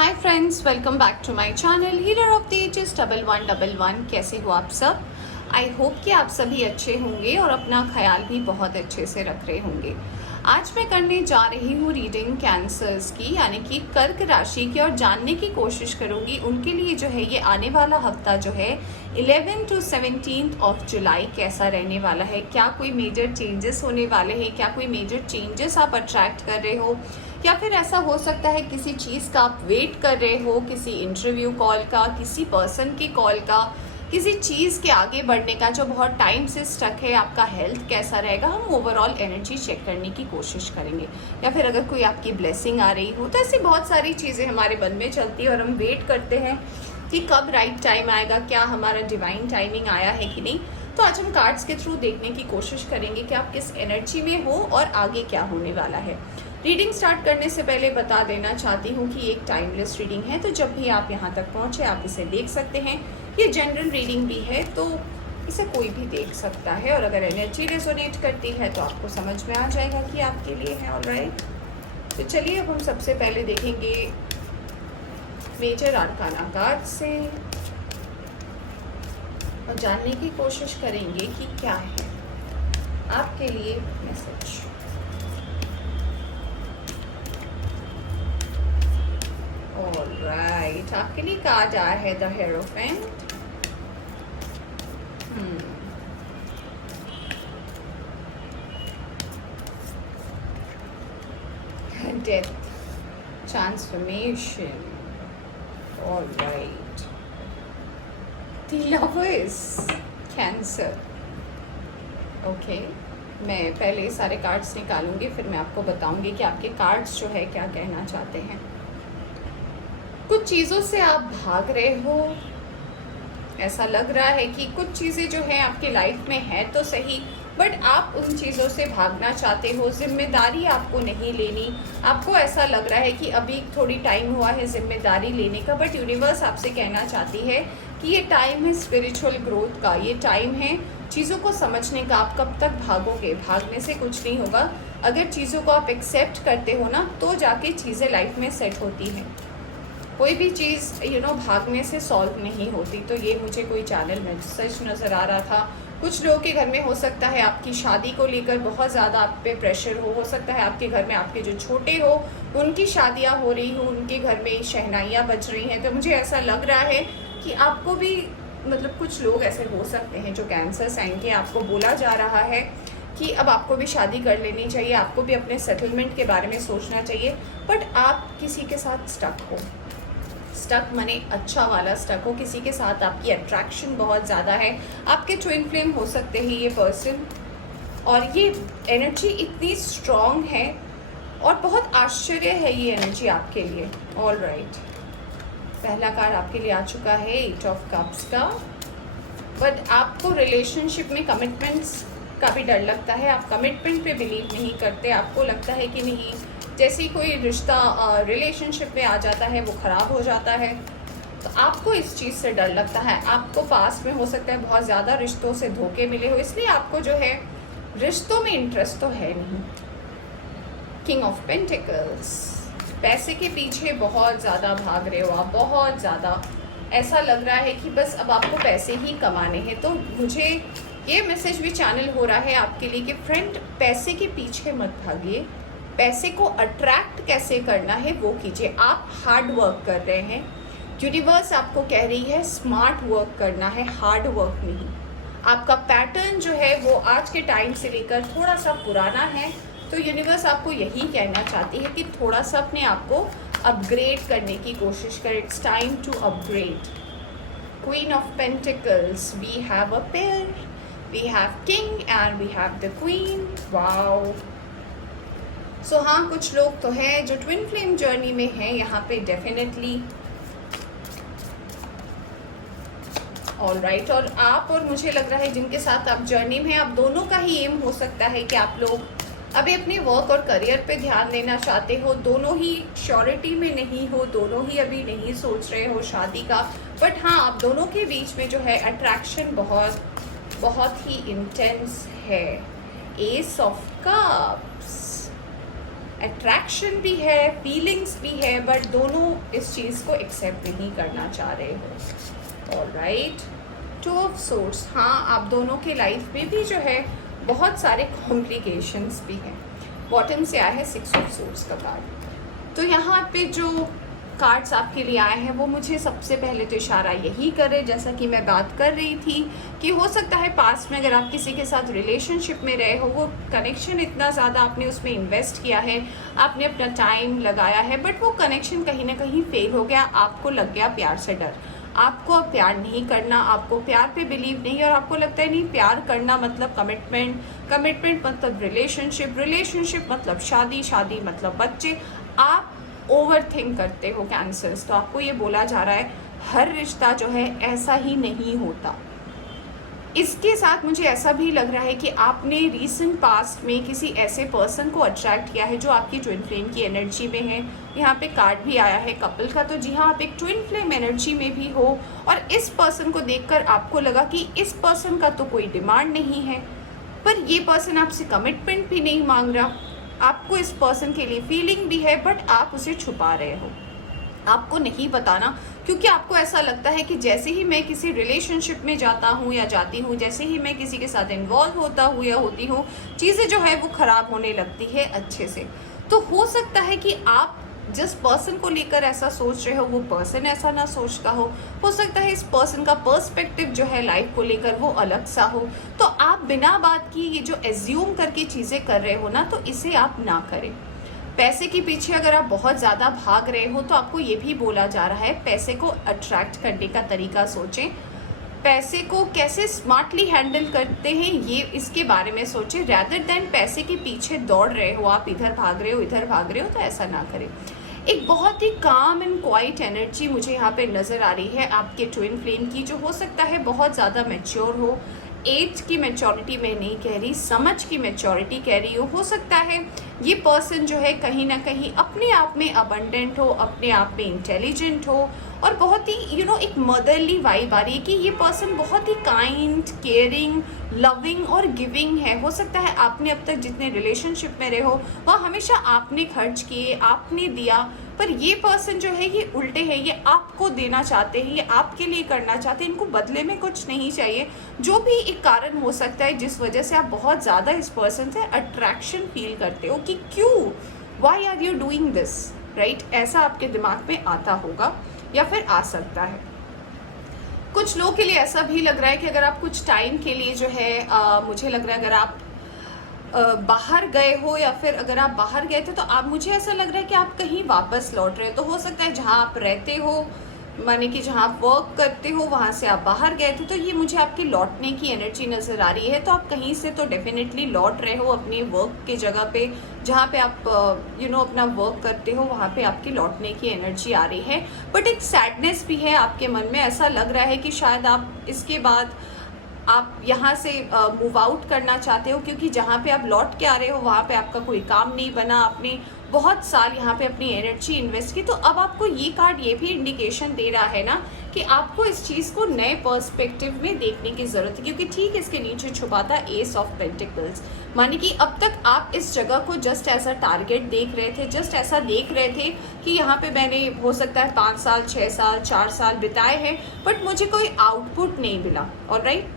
Hi friends, welcome back to my channel healer of the ages 1111। कैसे हो आप सब? आई होप कि आप सभी अच्छे होंगे और अपना ख्याल भी बहुत अच्छे से रख रहे होंगे। आज मैं करने जा रही हूँ रीडिंग कैंसर्स की, यानी कि कर्क राशि की, और जानने की कोशिश करूँगी उनके लिए जो है ये आने वाला हफ्ता जो है 11 to 17 ऑफ जुलाई कैसा रहने वाला है। क्या कोई मेजर चेंजेस होने वाले हैं? क्या कोई मेजर चेंजेस आप अट्रैक्ट कर रहे हो, या फिर ऐसा हो सकता है किसी चीज़ का आप वेट कर रहे हो, किसी इंटरव्यू कॉल का, किसी पर्सन की कॉल का, किसी चीज़ के आगे बढ़ने का जो बहुत टाइम से स्टक है। आपका हेल्थ कैसा रहेगा, हम ओवरऑल एनर्जी चेक करने की कोशिश करेंगे। या फिर अगर कोई आपकी ब्लेसिंग आ रही हो, तो ऐसी बहुत सारी चीज़ें हमारे मन में चलती है और हम वेट करते हैं कि कब राइट टाइम आएगा, क्या हमारा डिवाइन टाइमिंग आया है कि नहीं। तो आज हम कार्ड्स के थ्रू देखने की कोशिश करेंगे कि आप किस एनर्जी में हो और आगे क्या होने वाला है। रीडिंग स्टार्ट करने से पहले बता देना चाहती हूँ कि एक टाइमलेस रीडिंग है, तो जब भी आप यहाँ तक पहुँचे आप इसे देख सकते हैं। ये जनरल रीडिंग भी है, तो इसे कोई भी देख सकता है, और अगर एनर्जी रेजोनेट करती है तो आपको समझ में आ जाएगा कि आपके लिए है। ऑलराइट, तो चलिए अब हम सबसे पहले देखेंगे मेजर आर्काना कार्ड से और जानने की कोशिश करेंगे कि क्या है आपके लिए मैसेज। ऑलराइट, आपके लिए कार्ड आया है the hierophant. Death, transformation. Alright, the lovers, cancer. Okay, मैं पहले सारे कार्ड्स निकालूंगी, फिर मैं आपको बताऊंगी कि आपके कार्ड्स जो है क्या कहना चाहते हैं। कुछ चीज़ों से आप भाग रहे हो, ऐसा लग रहा है कि कुछ चीज़ें जो है आपकी लाइफ में है तो सही, बट आप उन चीज़ों से भागना चाहते हो। जिम्मेदारी आपको नहीं लेनी, आपको ऐसा लग रहा है कि अभी थोड़ी टाइम हुआ है जिम्मेदारी लेने का, बट यूनिवर्स आपसे कहना चाहती है कि ये टाइम है स्पिरिचुअल ग्रोथ का, ये टाइम है चीज़ों को समझने का। आप कब तक भागोगे? भागने से कुछ नहीं होगा। अगर चीज़ों को आप एक्सेप्ट करते हो ना, तो जाके चीज़ें लाइफ में सेट होती हैं। कोई भी चीज़ भागने से सॉल्व नहीं होती। तो ये मुझे कोई चैनल मैसेज नज़र आ रहा था। कुछ लोगों के घर में हो सकता है आपकी शादी को लेकर बहुत ज़्यादा आप पे प्रेशर हो सकता है आपके घर में आपके जो छोटे हो उनकी शादियां हो रही हो, उनके घर में शहनाइयाँ बज रही हैं। तो मुझे ऐसा लग रहा है कि आपको भी मतलब कुछ लोग ऐसे हो सकते हैं जो कैंसर साइन के, आपको बोला जा रहा है कि अब आपको भी शादी कर लेनी चाहिए, आपको भी अपने सेटलमेंट के बारे में सोचना चाहिए, बट आप किसी के साथ स्टक हो। स्टक माने अच्छा वाला स्टक हो, किसी के साथ आपकी अट्रैक्शन बहुत ज़्यादा है। आपके ट्विन फ्लेम हो सकते हैं ये पर्सन, और ये एनर्जी इतनी स्ट्रॉन्ग है और बहुत आश्चर्य है ये एनर्जी आपके लिए। ऑलराइट, पहला कार्ड आपके लिए आ चुका है 8 ऑफ कप्स का। बट आपको रिलेशनशिप में कमिटमेंट्स का भी डर लगता है, आप कमिटमेंट पे बिलीव नहीं करते। आपको लगता है कि नहीं, जैसे कोई रिश्ता रिलेशनशिप में आ जाता है वो ख़राब हो जाता है, तो आपको इस चीज़ से डर लगता है। आपको पास में हो सकता है बहुत ज़्यादा रिश्तों से धोखे मिले हो, इसलिए आपको जो है रिश्तों में इंटरेस्ट तो है नहीं। किंग ऑफ पेंटिकल्स, पैसे के पीछे बहुत ज़्यादा भाग रहे हो आप, बहुत ज़्यादा। ऐसा लग रहा है कि बस अब आपको पैसे ही कमाने हैं। तो मुझे ये मैसेज भी चैनल हो रहा है आपके लिए कि फ्रेंड, पैसे के पीछे मत भागिए, पैसे को अट्रैक्ट कैसे करना है वो कीजिए। आप हार्ड वर्क कर रहे हैं, यूनिवर्स आपको कह रही है स्मार्ट वर्क करना है, हार्ड वर्क नहीं। आपका पैटर्न जो है वो आज के टाइम से लेकर थोड़ा सा पुराना है, तो यूनिवर्स आपको यही कहना चाहती है कि थोड़ा सा अपने आप को अपग्रेड करने की कोशिश करें। It's time to upgrade. Queen of pentacles, we have a pair, we have king and we have the queen. Wow. So हाँ, कुछ लोग तो हैं जो ट्विन फ्लेम जर्नी में हैं यहाँ पे डेफिनेटली। ऑलराइट, और आप और मुझे लग रहा है जिनके साथ आप जर्नी में, आप दोनों का ही एम हो सकता है कि आप लोग अभी अपने वर्क और करियर पे ध्यान देना चाहते हो। दोनों ही श्योरिटी में नहीं हो, दोनों ही अभी नहीं सोच रहे हो शादी का, बट हाँ, आप दोनों के बीच में जो है अट्रैक्शन बहुत बहुत ही इंटेंस है। एस ऑफ कप्स, अट्रैक्शन भी है, फीलिंग्स भी है, बट दोनों इस चीज़ को एक्सेप्ट नहीं करना चाह रहे हो। ऑलराइट, टू ऑफ सोर्स, हाँ आप दोनों के लाइफ में भी जो है बहुत सारे कॉम्प्लिकेशंस भी हैं। बॉटम से आया है 6 ऑफ सोर्स का कार्ड। तो यहाँ पे जो कार्ड्स आपके लिए आए हैं वो मुझे सबसे पहले तो इशारा यही करे, जैसा कि मैं बात कर रही थी, कि हो सकता है पास्ट में अगर आप किसी के साथ रिलेशनशिप में रहे हो, वो कनेक्शन इतना ज़्यादा आपने उसमें इन्वेस्ट किया है, आपने अपना टाइम लगाया है, बट वो कनेक्शन कहीं ना कहीं फेल हो गया, आपको लग गया प्यार से डर, आपको अब प्यार नहीं करना, आपको प्यार पे बिलीव नहीं, और आपको लगता है नहीं प्यार करना मतलब कमिटमेंट, कमिटमेंट मतलब रिलेशनशिप, रिलेशनशिप मतलब शादी, शादी मतलब बच्चे। आप ओवर थिंक करते हो कैंसर्स। तो आपको ये बोला जा रहा है हर रिश्ता जो है ऐसा ही नहीं होता। इसके साथ मुझे ऐसा भी लग रहा है कि आपने रीसेंट पास्ट में किसी ऐसे पर्सन को अट्रैक्ट किया है जो आपकी ट्विन फ्लेम की एनर्जी में है। यहाँ पे कार्ड भी आया है कपल का, तो जी हाँ आप एक ट्विन फ्लेम एनर्जी में भी हो, और इस पर्सन को देखकर आपको लगा कि इस पर्सन का तो कोई डिमांड नहीं है, पर ये पर्सन आपसे कमिटमेंट भी नहीं मांग रहा, आपको इस पर्सन के लिए फीलिंग भी है, बट आप उसे छुपा रहे हो, आपको नहीं बताना, क्योंकि आपको ऐसा लगता है कि जैसे ही मैं किसी रिलेशनशिप में जाता हूँ या जाती हूँ, जैसे ही मैं किसी के साथ इन्वॉल्व होता हूँ या होती हूँ, चीज़ें जो है वो ख़राब होने लगती है अच्छे से। तो हो सकता है कि आप जिस पर्सन को लेकर ऐसा सोच रहे हो वो पर्सन ऐसा ना सोचता हो सकता है इस पर्सन का पर्सपेक्टिव जो है लाइफ को लेकर वो अलग सा हो। तो आप बिना बात की ये जो एज्यूम करके चीज़ें कर रहे हो ना, तो इसे आप ना करें। पैसे के पीछे अगर आप बहुत ज़्यादा भाग रहे हो तो आपको ये भी बोला जा रहा है पैसे को अट्रैक्ट करने का तरीका सोचें, पैसे को कैसे स्मार्टली हैंडल करते हैं ये इसके बारे में सोचें, रैदर देन पैसे के पीछे दौड़ रहे हो, आप इधर भाग रहे हो इधर भाग रहे हो, तो ऐसा ना करें। एक बहुत ही काम एंड क्वाइट एनर्जी मुझे यहाँ पे नज़र आ रही है आपके ट्विन फ्लेम की, जो हो सकता है बहुत ज़्यादा मैच्योर हो। एज की मैच्योरिटी मैं नहीं कह रही, समझ की मैच्योरिटी कह रही हो सकता है ये पर्सन जो है कहीं ना कहीं अपने आप में अबंडेंट हो, अपने आप में इंटेलिजेंट हो, और बहुत ही एक मदरली वाइब आ रही है कि ये पर्सन बहुत ही काइंड, केयरिंग, लविंग और गिविंग है। हो सकता है आपने अब तक जितने रिलेशनशिप में रहे हो वह हमेशा आपने खर्च किए, आपने दिया, पर ये पर्सन जो है ये उल्टे है, ये आपको देना चाहते हैं, ये आपके लिए करना चाहते हैं, इनको बदले में कुछ नहीं चाहिए। जो भी एक कारण हो सकता है जिस वजह से आप बहुत ज़्यादा इस पर्सन से अट्रैक्शन फील करते हो कि क्यों, why are you doing this, right, ऐसा आपके दिमाग में आता होगा या फिर आ सकता है। कुछ लोगों के लिए ऐसा भी लग रहा है कि अगर आप कुछ टाइम के लिए जो है मुझे लग रहा है अगर आप बाहर गए हो या फिर अगर आप बाहर गए थे तो आप, मुझे ऐसा लग रहा है कि आप कहीं वापस लौट रहे हो। तो हो सकता है जहाँ आप रहते हो, माने कि जहाँ आप वर्क करते हो वहाँ से आप बाहर गए थे, तो ये मुझे आपकी लौटने की एनर्जी नज़र आ रही है। तो आप कहीं से तो डेफिनेटली लौट रहे हो अपनी वर्क की जगह पे, जहाँ पे आप अपना वर्क करते हो, वहाँ पे आपकी लौटने की एनर्जी आ रही है। बट एक सैडनेस भी है आपके मन में, ऐसा लग रहा है कि शायद आप इसके बाद आप यहाँ से मूव आउट करना चाहते हो, क्योंकि जहाँ पे आप लौट के आ रहे हो वहाँ पे आपका कोई काम नहीं बना, आपने बहुत साल यहाँ पे अपनी एनर्जी इन्वेस्ट की। तो अब आपको ये कार्ड ये भी इंडिकेशन दे रहा है ना कि आपको इस चीज़ को नए पर्सपेक्टिव में देखने की ज़रूरत है, क्योंकि ठीक इसके नीचे छुपा था एस ऑफ पेंटिकल्स, माने कि अब तक आप इस जगह को जस्ट एज अ टारगेट देख रहे थे, जस्ट ऐसा देख रहे थे कि यहाँ पे मैंने हो सकता है 5 साल 6 साल 4 साल बिताए हैं, बट मुझे कोई आउटपुट नहीं मिला। ऑलराइट,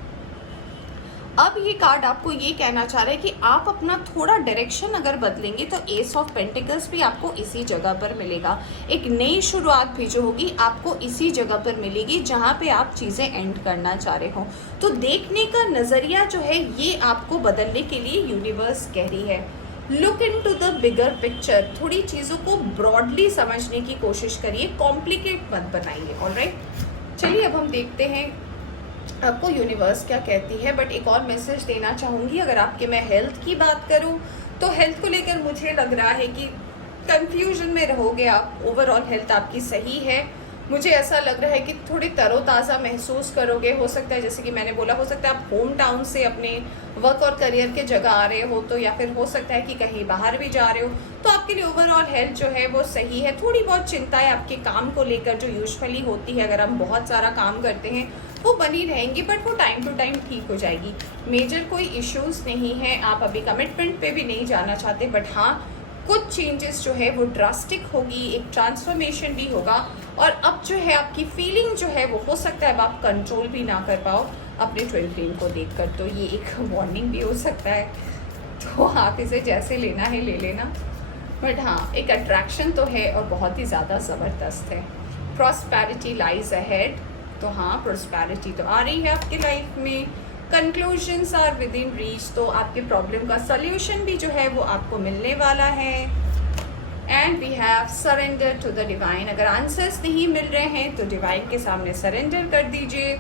अब ये कार्ड आपको ये कहना चाह रहा है कि आप अपना थोड़ा डायरेक्शन अगर बदलेंगे तो एस ऑफ पेंटिकल्स भी आपको इसी जगह पर मिलेगा। एक नई शुरुआत भी जो होगी आपको इसी जगह पर मिलेगी जहाँ पे आप चीज़ें एंड करना चाह रहे हो। तो देखने का नज़रिया जो है ये आपको बदलने के लिए यूनिवर्स कह रही है। Look into the bigger picture, थोड़ी चीज़ों को ब्रॉडली समझने की कोशिश करिए, कॉम्प्लिकेट मत बनाइए। ऑलराइट, चलिए अब हम देखते हैं आपको यूनिवर्स क्या कहती है। बट एक और मैसेज देना चाहूँगी, अगर आपके मैं हेल्थ की बात करूँ तो हेल्थ को लेकर मुझे लग रहा है कि कंफ्यूजन में रहोगे आप। ओवरऑल हेल्थ आपकी सही है, मुझे ऐसा लग रहा है कि थोड़ी तरोताज़ा महसूस करोगे। हो सकता है जैसे कि मैंने बोला, हो सकता है आप होम टाउन से अपने वर्क और करियर के जगह आ रहे हो, तो या फिर हो सकता है कि कहीं बाहर भी जा रहे हो, तो आपके लिए ओवरऑल हेल्थ जो है वो सही है। थोड़ी बहुत चिंताएं आपके काम को लेकर जो यूजुअली होती है, अगर हम बहुत सारा काम करते हैं वो बनी रहेंगी, बट वो टाइम टू टाइम ठीक हो जाएगी। मेजर कोई इश्यूज नहीं है, आप अभी कमिटमेंट पे भी नहीं जाना चाहते, बट हाँ कुछ चेंजेस जो है वो ड्रास्टिक होगी, एक ट्रांसफॉर्मेशन भी होगा। और अब जो है आपकी फीलिंग जो है वो हो सकता है अब आप कंट्रोल भी ना कर पाओ अपने ट्विन फ्लेम को देखकर, तो ये एक वार्निंग भी हो सकता है। तो आप इसे जैसे लेना है ले लेना, बट हाँ एक अट्रैक्शन तो है और बहुत ही ज़्यादा ज़बरदस्त है। प्रॉस्पेरिटी लाइज अहेड, तो हाँ प्रॉस्पेरिटी तो आ रही है आपकी लाइफ में। Conclusions are within reach, तो आपके प्रॉब्लम का सॉल्यूशन भी जो है वो आपको मिलने वाला है। And we have surrender to the divine, अगर आंसर्स नहीं मिल रहे हैं तो डिवाइन के सामने सरेंडर कर दीजिए,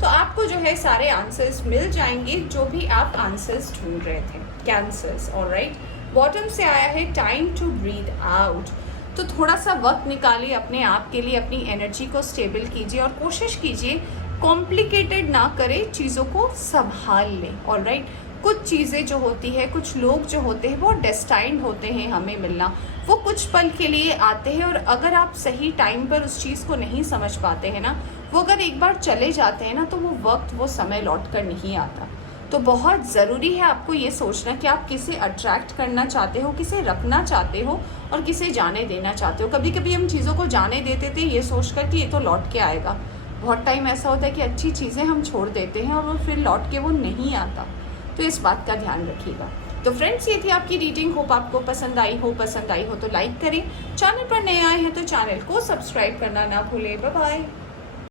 तो आपको जो है सारे आंसर्स मिल जाएंगे जो भी आप आंसर्स ढूंढ रहे थे। Cancers, alright. बॉटम से आया है टाइम टू ब्रीथ आउट, तो थोड़ा सा वक्त निकालिए अपने आप के लिए, अपनी एनर्जी को स्टेबल कीजिए और कोशिश कीजिए कॉम्प्लिकेटेड ना करें, चीज़ों को संभाल लें। ऑलराइट, कुछ चीज़ें जो होती है, कुछ लोग जो होते हैं वो डेस्टाइंड होते हैं हमें मिलना, वो कुछ पल के लिए आते हैं और अगर आप सही टाइम पर उस चीज़ को नहीं समझ पाते हैं ना, वो अगर एक बार चले जाते हैं ना तो वो वक्त, वो समय लौट कर नहीं आता। तो बहुत ज़रूरी है आपको ये सोचना कि आप किसे अट्रैक्ट करना चाहते हो, किसे रखना चाहते हो और किसे जाने देना चाहते हो। कभी कभी हम चीज़ों को जाने देते थे ये सोच कर कि ये तो लौट के आएगा। बहुत टाइम ऐसा होता है कि अच्छी चीज़ें हम छोड़ देते हैं और वो फिर लौट के वो नहीं आता, तो इस बात का ध्यान रखिएगा। तो फ्रेंड्स ये थी आपकी रीडिंग, होप आपको पसंद आई हो तो लाइक करें, चैनल पर नए आए हैं तो चैनल को सब्सक्राइब करना ना भूलें। Bye bye.